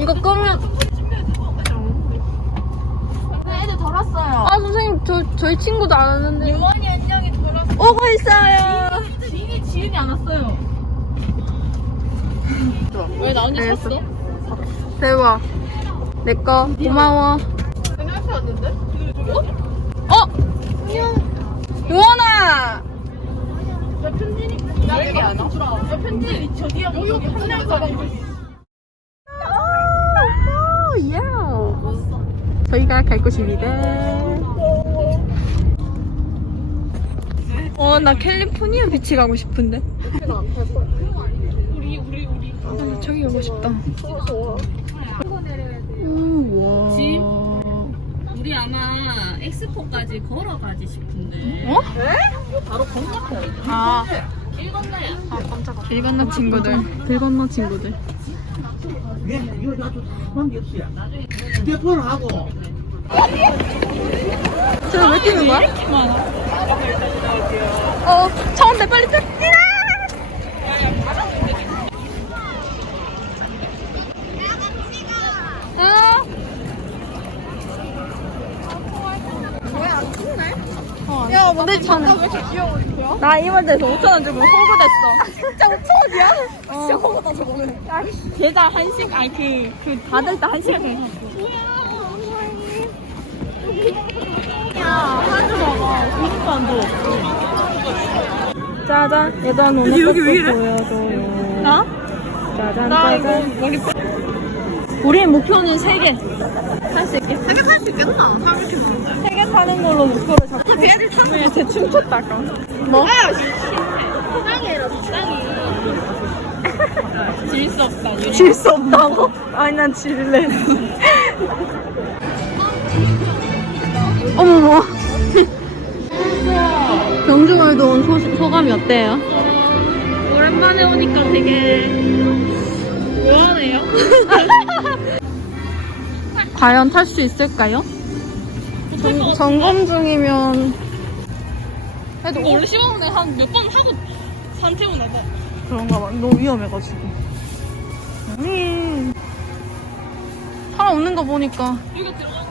이거 끄면 애들 돌았어요. 아 선생님 저 저희 친구도 안 왔는데 유원이 안녕이 돌았어. 오고 있어요. 이게 지은이 안 왔어요. 왜 나 혼자 알겠어. 샀어? 대박. 내 거 고마워. 내가 앞에 왔는데? 어? 유원아. 저 편지니? 나 얘기 안 와? 저 편지 저 뒤에 여기 한명 가방 오, 예. 저희가 갈 곳입니다. 어, 나 캘리포니아 비치 가고 싶은데. 우리 우리 우리 아, 저기 가고 싶다. 우와. 집? 우리 아마 엑스포까지 걸어가지 싶은데. 어? 바로 건너편. 아, 길 건너야. 아 깜짝아. 길 건너 친구들. 길 건너 친구들. 예, 이거 나도 상관이 없어요. 대포를 하고. 쟤는 왜 뛰는 거야? 어, 차온대 빨리 뛰어. 야, 귀여워, 이거야? 나 이번 대에서 5천원 주고 홍보됐어. 진짜 5천원이야? 진짜 홍보다 저거는. 계좌 한식, 아니, 그, 그, 받을 때 한 시간 그냥 짜잔, 얘들아, 너네 여기 왜 이래? 보여줘요. 나? 짜잔, 나 짜잔. 머리 우리의 목표는 3개. 할 수 있게. 3개 할수 있겠나? 3개 사는 걸로 목표를 잡고. 타면 대충 쳤다, 아까. 뭐? 질 수 없다. 질 수 없다고? 아니, 난 질래. 어머머. 경주월드 온 소, 소감이 어때요? 오랜만에 오니까 되게 묘하네요. 과연 탈 수 있을까요? 점, 점검 중이면 해도 이거 원래 시원해 한몇 번 하고 산 태우나 봐. 그런가 봐. 너무 위험해가지고. 아니. 사람 없는 거 보니까. 여기가 들어가.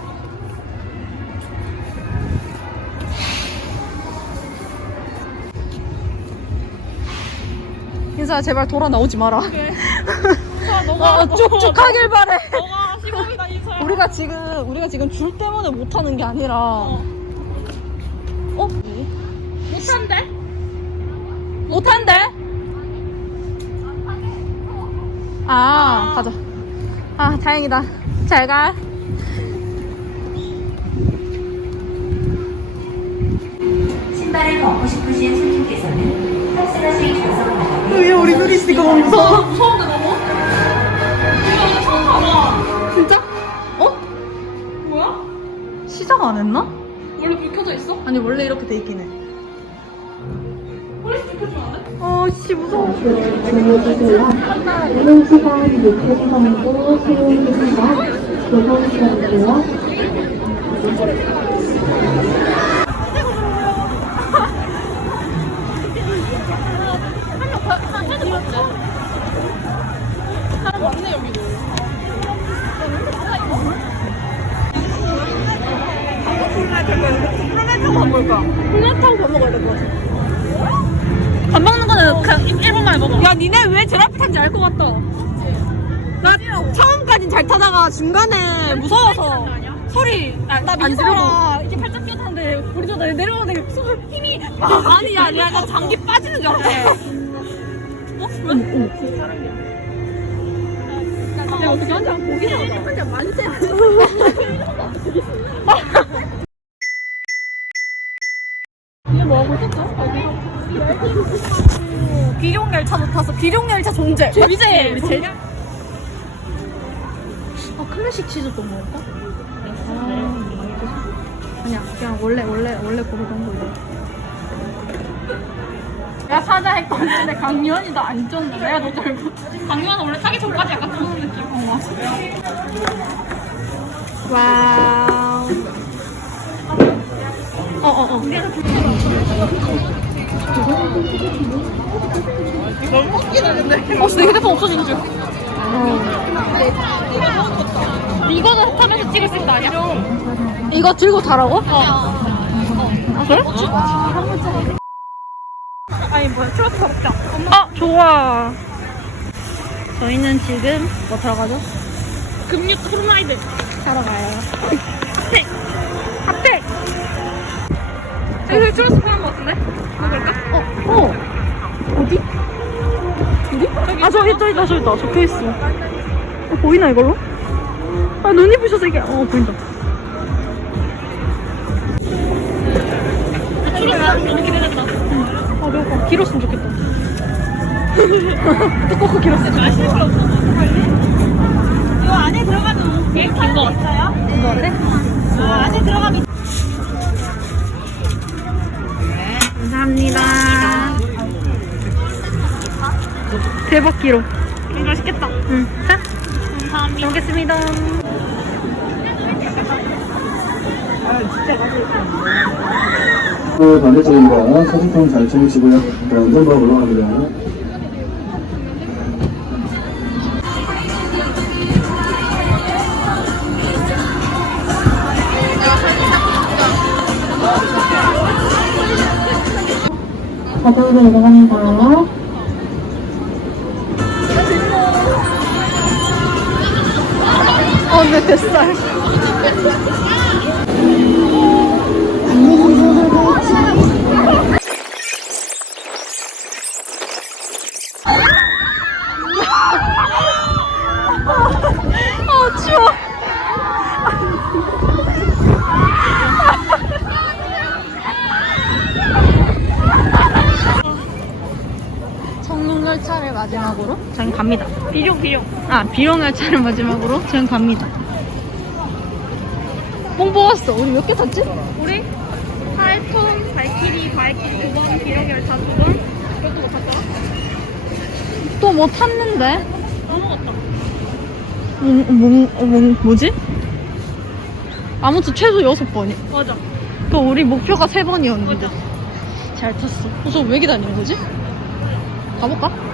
인사야, 제발 돌아 나오지 마라. 아, 너가 어, 쭉쭉 하길 바래. 너가 인사야. 우리가 지금, 우리가 지금 줄 때문에 못 하는 게 아니라. 어. 어? 못한대? 못 한대? 아, 가자. 아, 다행이다. 잘 가. 신발을 벗고 싶으신 손님께서는 탑승하실 좌석 바닥에 왜 우리 둘이 있으니까 너무 무서워. 무서운데 너무? 안 했나? 원래 불 켜져 있어? 아니, 원래 이렇게 돼 있긴 해. 폴리스 불 켜주면 안 돼? 어, 씨, 무서워. 주무시고요. 이동 시간 6분 정도 소요됩니다. 조심하세요. 그냥 1분 만에 먹어. 야, 니네 왜 드라이브 탄지 알 것 같다. 나 처음까진 잘 타다가 중간에 무서워서 소리 아, 나안 지르고. 민서랑 이렇게 팔짝 뛰었는데 우리 저 내려오는데 손을 힘이 아, 아니야, 내가 장기 빠지는 줄 알았어. 어? 왜? 내가 어떻게 혼자 해. 혼자 만세. 이게 뭐하고 있었죠? 비룡열차도 타서 비룡 열차 존재. 재밌지? 우리 제일 아, 클래식 치즈도 먹을까? 아니야, 그냥 원래, 원래, 원래 고르던 걸로. 내가 사자 했거든. 강유한이 나안 줬는데 내가 너 알고. 강유한은 원래 타기 전까지 약간 그런 느낌. 어, 와우. 어, 어, 어. 어, 진짜 휴대폰 없어진 줄. 이거는 타면서 찍을 수 있다 아니야? 이거 들고 타라고? 어. 아, 그래? 아니 뭐야 트러스 먹자. 아, 좋아. 저희는 지금 뭐 타러 가죠? 금육 프로마이드. 타러 가요. 핫팩. 핫팩. 여기 트러스 파는 거 같은데? 먹 저기 있다, 저기 있다. 적혀 있어. 어, 보이나, 이걸로? 아, 눈이 부셔서 이게, 어, 보인다. 아, 배고파. 길었으면 좋겠다. 뚜껑 길었으면 없어. 이거 안에 들어가면 긴거 같아요? 좋겠는데? 아, 안에 들어가면 감사합니다. 대박 기록. 맛있겠다. 응. 자, 감사합니다. 잘 먹겠습니다. 그 반대쪽입니다. 사진통 잘 찍으시고요. 네, 운전바 올라갑니다. 가족으로 내려갑니다. 어, 네, 뱃살. 아, 추워. 청룡 열차를 마지막으로 저희 갑니다. 비룡, 비룡. 아, 비룡 열차를 마지막으로 저희 갑니다. 뽕 뽑았어. 우리 몇 개 탔지? 우리 팔통, 발키리, 발키리 두 번, 비룡 열차 두 번. 이것도 못 탔더라? 또뭐 탔는데? 까먹었다. 뭐, 뭐, 뭐, 뭐지? 아무튼 최소 여섯 번이. 맞아. 그 우리 목표가 세 번이었는데. 잘 탔어. 어, 저왜 다니는 거지? 가볼까?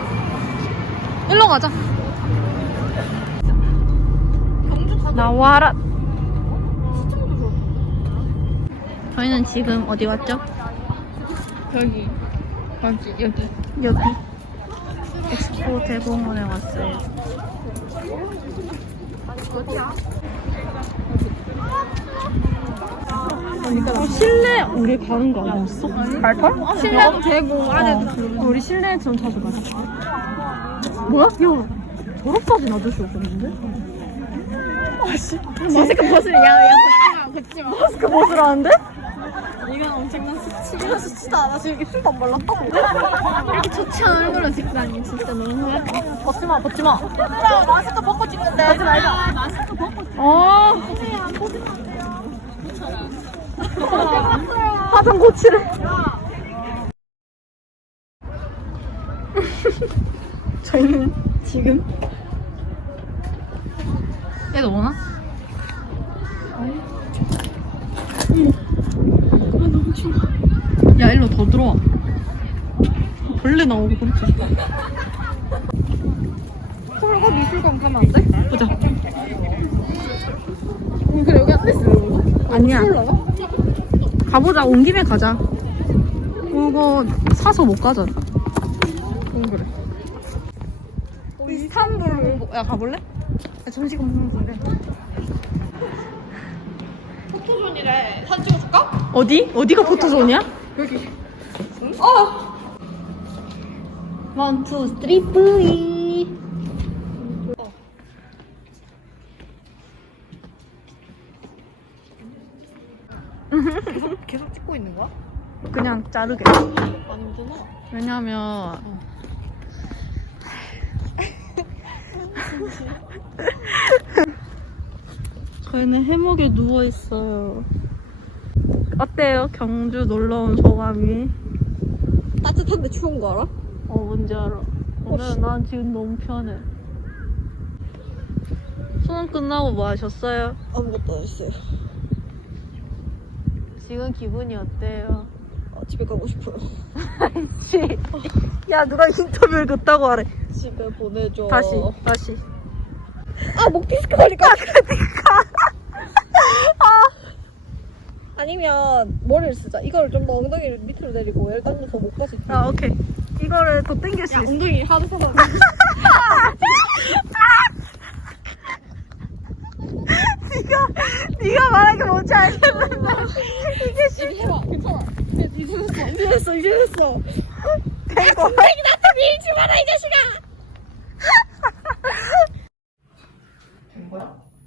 일로 가자. 나와라. 저희는 지금 어디 왔죠? 여기. 맞지? 여기. 여기. 엑스포 대공원에 왔어요. 어, 실내 우리 가는 거 아니었어? 발판? 실내도 되고, 안에도 어, 우리 실내에 좀 자주 가자. 뭐야? 야, 졸업사진 아저씨 없었는데? 아씨, 마스크 벗으려. 야, 야, 걷지 마. 마스크 벗으라는데? 이건 엄청난 수치. 이건 수치도 않아. 지금 입술도 안 발랐다고. 이렇게 좋지 않은 걸로 찍다니. 진짜 너무 후회다. 벗지 마, 벗지 마. 얘들아, 마스크 벗고 찍는데. 하지 말자. 마스크 벗고 어. 화장 고치래. 저희는 지금 얘도 오나? 야 일로 더 들어와 벌레 나오고 그렇지 콜고 미술관 가면 안 돼? 보자 응, 그래, 여기 앉아있으려고. 아니야 올라가? 가보자 온 김에 가자 이거 사서 못 가잖아 응, 그래. 이스탄불 야 가볼래? 야, 점심 먹는 건데 포토존이래. 사진 찍어줄까? 어디? 어디가 포토존이야? 여기. 어! 원, 투, 쓰리, 뿌이 계속, 계속 찍고 있는 거야? 그냥 자르게 아니구나. 왜냐면 저희는 해먹에 누워있어요 어때요? 경주 놀러온 소감이? 따뜻한데 추운 거 알아? 어 뭔지 알아 오늘 난 지금 너무 편해 수능 끝나고 뭐 하셨어요? 아무것도 안 했어요. 지금 기분이 어때요? 어, 집에 가고 싶어요. 야 누가 인터뷰를 줬다고 하래. 집에 보내줘. 다시 다시. 아 목 디스크 걸릴 것 같아. 아. 아니면 머리를 쓰자. 이거를 좀더 엉덩이를 밑으로 내리고 얘를 당겨서 목까지. 아 오케이. 이거를 더 당길 수 있어. 엉덩이 하도 서서. 네가 네가 말한 게 뭔지 알겠는데 이게 씨. 해봐. 괜찮아. 이제 됐어. 이제 됐어 이제 됐어. 대고. 나한테 밀지 마라 이 자식아.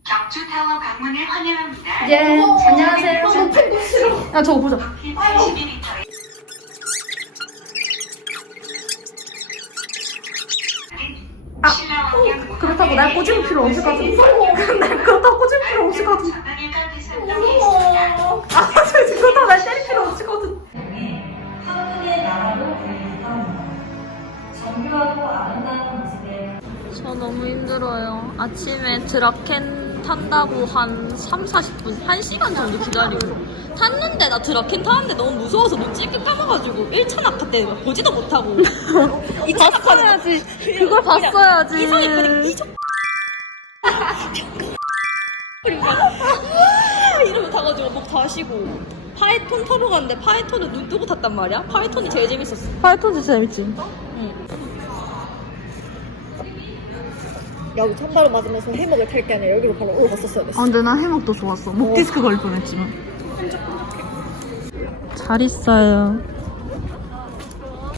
격주타워 방문을 환영합니다. 예. 안녕하세요. 야 저거 보자. 80m 아, 신라원경 그렇다고 날 꼬집을 필요 없을 것 같은데. 근데 그렇다고 꼬집을 필요 없을 것 같은데. 아, 저 지금 그렇다고 날 때릴 필요 없을 같은데. 저 너무 힘들어요. 아침에 드라켄 탄다고 한 3, 40분, 1시간 정도 기다리고. 탔는데 나 드라켄 타는데 너무 무서워서 눈 찔끔 감아가지고 1차 낙하 때 보지도 못하고. 2차 낙하야지. 그걸 봤어야지. 이상이 그니까 이쪽 그리고 막 아, 이러면 타가지고 목 다시고 파이톤 타러 갔는데 파이톤은 눈 뜨고 탔단 말이야? 파이톤이 제일 재밌었어. 파이톤 진짜 재밌지 야, 우리 찬바람 맞으면서 해먹을 탈 게 아니라 여기로 바로 올라갔었어야 됐어. 아, 근데 나 해먹도 좋았어. 목 디스크 걸릴 뻔했지만. 잘 있어요.